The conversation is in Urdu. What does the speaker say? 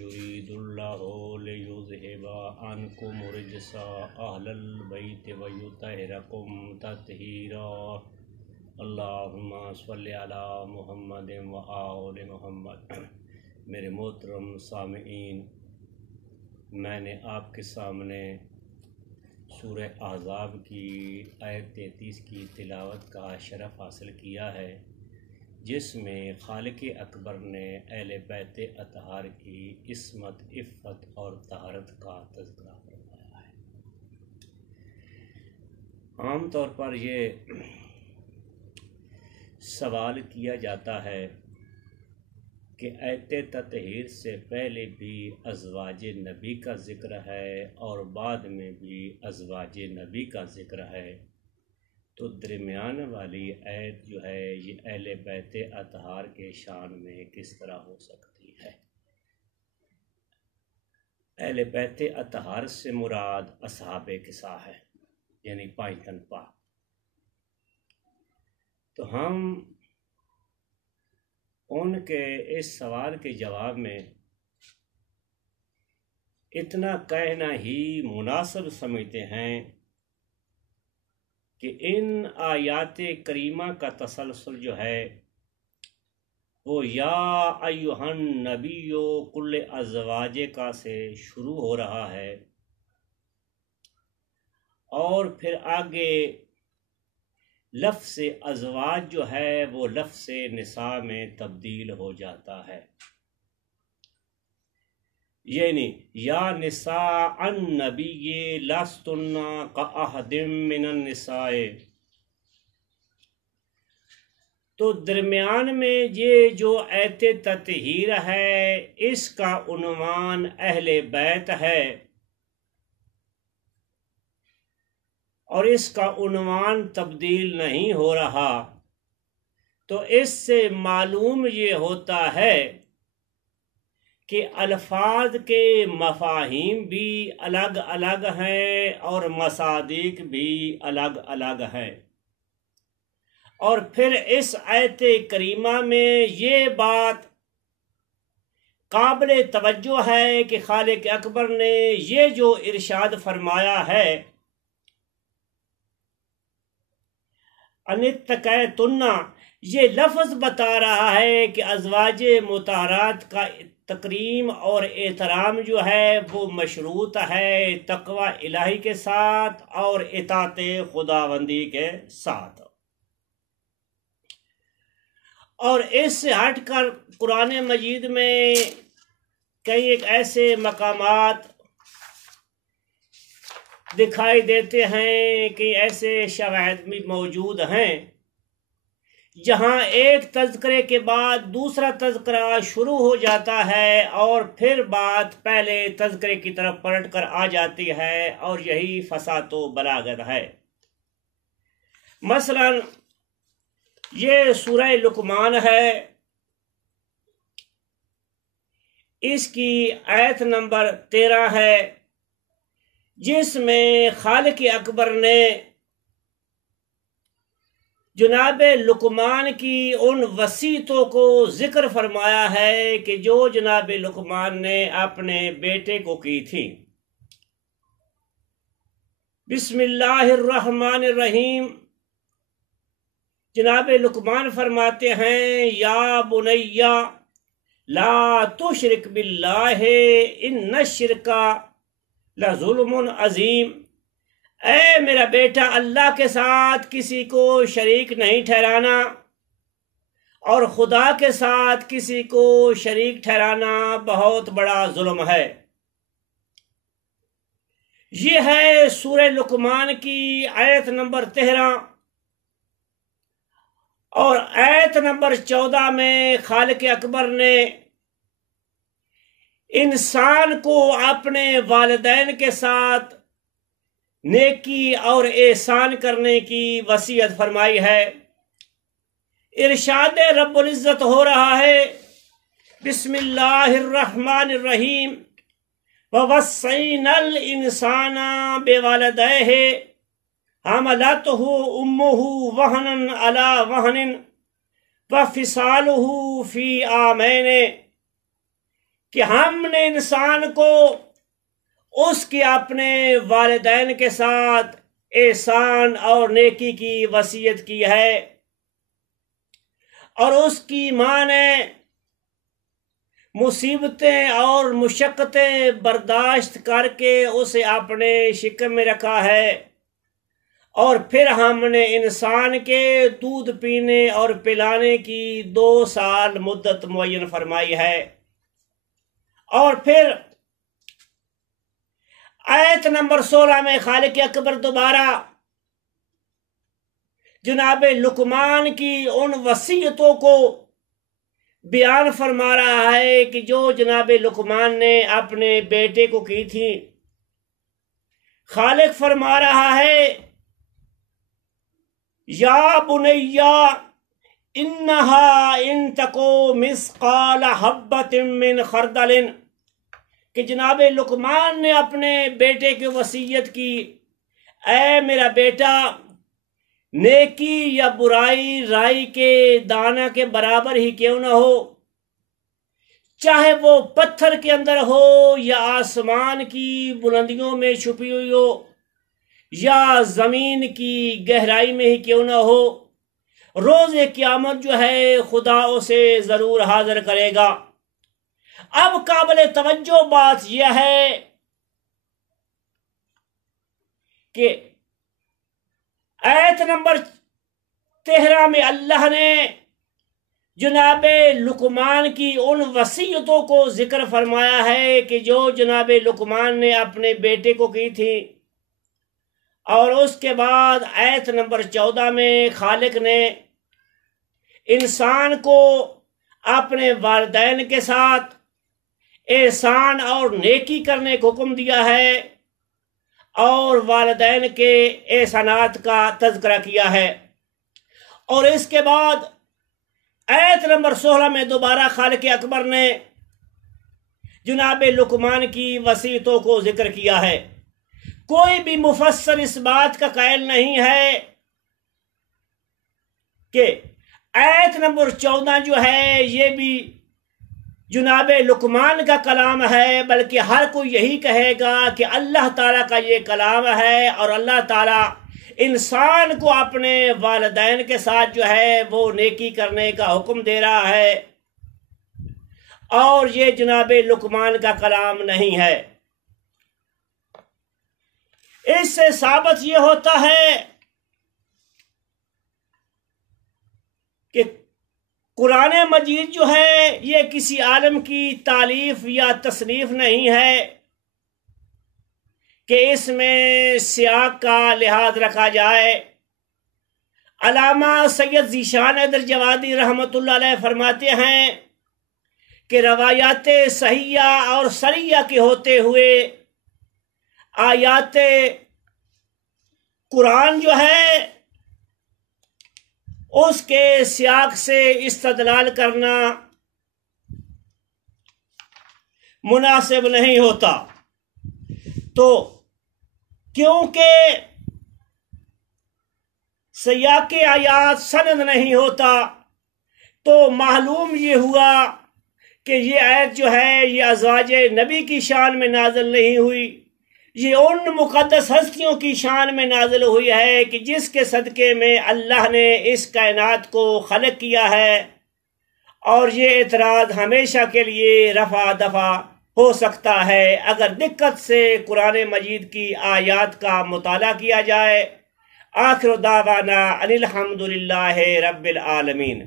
یرید اللہ لیذہب عنکم الرجس اہل البیت ویطہرکم تطہیرا۔ اللہم صلی علی محمد و آل محمد۔ میرے محترم سامعین، میں نے آپ کے سامنے سورہ احزاب کی آیت 33 کی تلاوت کا شرف حاصل کیا ہے، جس میں خالق اکبر نے اہل بیت اطہار کی عصمت، عفت اور طہارت کا تذکرہ فرمایا ہے۔ عام طور پر یہ سوال کیا جاتا ہے کہ آیت تطہیر سے پہلے بھی ازواج نبی کا ذکر ہے اور بعد میں بھی ازواج نبی کا ذکر ہے، تو درمیان والی آیت جو ہے یہ اہل بیت اطہار کے شان میں کس طرح ہو سکتی ہے؟ اہل بیت اطہار سے مراد اصحاب کسا ہے، یعنی 5 تن پاک۔ تو ہم ان کے اس سوال کے جواب میں اتنا کہنا ہی مناسب سمجھتے ہیں کہ ان آیات کریمہ کا تسلسل جو ہے وہ یا ایھا النبی کل ازواجک سے شروع ہو رہا ہے، اور پھر آگے لفظ ازواج جو ہے وہ لفظ نساء میں تبدیل ہو جاتا ہے، یعنی یا نساء النبی لستن کاحد من النساء۔ تو درمیان میں یہ جو آیت تطہیر ہے اس کا عنوان اہل بیت ہے، اور اس کا عنوان تبدیل نہیں ہو رہا، تو اس سے معلوم یہ ہوتا ہے کہ الفاظ کے مفاہیم بھی الگ الگ ہیں اور مصادیق بھی الگ الگ ہیں۔ اور پھر اس آیت کریمہ میں یہ بات قابل توجہ ہے کہ خالق اکبر نے یہ جو ارشاد فرمایا ہے انتقیتن، یہ لفظ بتا رہا ہے کہ ازواج مطہرات کا تکریم اور احترام جو ہے وہ مشروط ہے تقوی الہی کے ساتھ اور اطاعت خداوندی کے ساتھ۔ اور اس سے ہٹ کر قرآن مجید میں کئی ایک ایسے مقامات دکھائی دیتے ہیں کہ ایسے شواہد بھی موجود ہیں جہاں ایک تذکرے کے بعد دوسرا تذکرہ شروع ہو جاتا ہے اور پھر بات پہلے تذکرے کی طرف پلٹ کر آ جاتی ہے، اور یہی فصاحت و بلاغت ہے۔ مثلا یہ سورہ لقمان ہے، اس کی آیت نمبر 13 ہے، جس میں خالق اکبر نے جناب لقمان کی ان وصیتوں کو ذکر فرمایا ہے کہ جو جناب لقمان نے اپنے بیٹے کو کی تھی۔ بسم اللہ الرحمن الرحیم، جناب لقمان فرماتے ہیں یا بنی لا تشرک باللہ ان الشرک لظلم عظیم، اے میرا بیٹا اللہ کے ساتھ کسی کو شریک نہیں ٹھہرانا، اور خدا کے ساتھ کسی کو شریک ٹھہرانا بہت بڑا ظلم ہے۔ یہ ہے سورہ لقمان کی آیت نمبر 13، اور آیت نمبر 14 میں خالق اکبر نے انسان کو اپنے والدین کے ساتھ نیکی اور احسان کرنے کی وصیت فرمائی ہے۔ ارشاد رب العزت ہو رہا ہے، بسم اللہ الرحمن الرحیم، وَوَصَّيْنَا الْإِنسَانَ بِوَالِدَيْهِ حَمَلَتْهُ أُمُّهُ وَهْنًا عَلَى وَهْنٍ وَفِصَالُهُ فِي عَامَيْنِ، کہ ہم نے انسان کو اس کے اپنے والدین کے ساتھ احسان اور نیکی کی وصیت کی ہے، اور اس کی ماں نے مصیبتیں اور مشقتیں برداشت کر کے اسے اپنے شکم میں رکھا ہے، اور پھر ہم نے انسان کے دودھ پینے اور پلانے کی 2 سال مدت معین فرمائی ہے۔ اور پھر آیت نمبر 16 میں خالق اکبر دوبارہ جناب لقمان کی ان وصیتوں کو بیان فرما رہا ہے کہ جو جناب لقمان نے اپنے بیٹے کو کی تھی۔ خالق فرما رہا ہے یا بنیا انہا ان تکو مثقال حبۃ من خردل، کہ جناب لقمان نے اپنے بیٹے کی وصیت کی، اے میرا بیٹا، نیکی یا برائی رائی کے دانہ کے برابر ہی کیوں نہ ہو، چاہے وہ پتھر کے اندر ہو یا آسمان کی بلندیوں میں چھپی ہوئی ہو یا زمین کی گہرائی میں ہی کیوں نہ ہو، روز قیامت جو ہے خدا اسے ضرور حاضر کرے گا۔ اب قابل توجہ بات یہ ہے کہ آیت نمبر 13 میں اللہ نے جناب لقمان کی ان وصیتوں کو ذکر فرمایا ہے کہ جو جناب لقمان نے اپنے بیٹے کو کی تھی، اور اس کے بعد آیت نمبر 14 میں خالق نے انسان کو اپنے والدین کے ساتھ احسان اور نیکی کرنے کو حکم دیا ہے، اور والدین کے احسانات کا تذکرہ کیا ہے۔ اور اس کے بعد آیت نمبر 16 میں دوبارہ خالق اکبر نے جناب لقمان کی وصیتوں کو ذکر کیا ہے۔ کوئی بھی مفسر اس بات کا قائل نہیں ہے کہ آیت نمبر 14 جو ہے یہ بھی جناب لقمان کا کلام ہے، بلکہ ہر کوئی یہی کہے گا کہ اللہ تعالیٰ کا یہ کلام ہے، اور اللہ تعالیٰ انسان کو اپنے والدین کے ساتھ جو ہے وہ نیکی کرنے کا حکم دے رہا ہے، اور یہ جناب لقمان کا کلام نہیں ہے۔ اس سے ثابت یہ ہوتا ہے کہ قرآن مجید جو ہے یہ کسی عالم کی تالیف یا تصنیف نہیں ہے کہ اس میں سیاق کا لحاظ رکھا جائے۔ علامہ سید ذیشان حیدر جوادی رحمۃ اللہ علیہ فرماتے ہیں کہ روایات صحیحہ اور سریہ کے ہوتے ہوئے آیات قرآن جو ہے اس کے سیاق سے استدلال کرنا مناسب نہیں ہوتا، تو کیونکہ سیاق آیات سند نہیں ہوتا تو معلوم یہ ہوا کہ یہ آیت جو ہے یہ ازواج نبی کی شان میں نازل نہیں ہوئی، یہ ان مقدس ہستیوں کی شان میں نازل ہوئی ہے کہ جس کے صدقے میں اللہ نے اس کائنات کو خلق کیا ہے، اور یہ اعتراض ہمیشہ کے لیے رفع دفع ہو سکتا ہے اگر دقت سے قرآن مجید کی آیات کا مطالعہ کیا جائے۔ آخر دعوانا ان الحمد للہ رب العالمین۔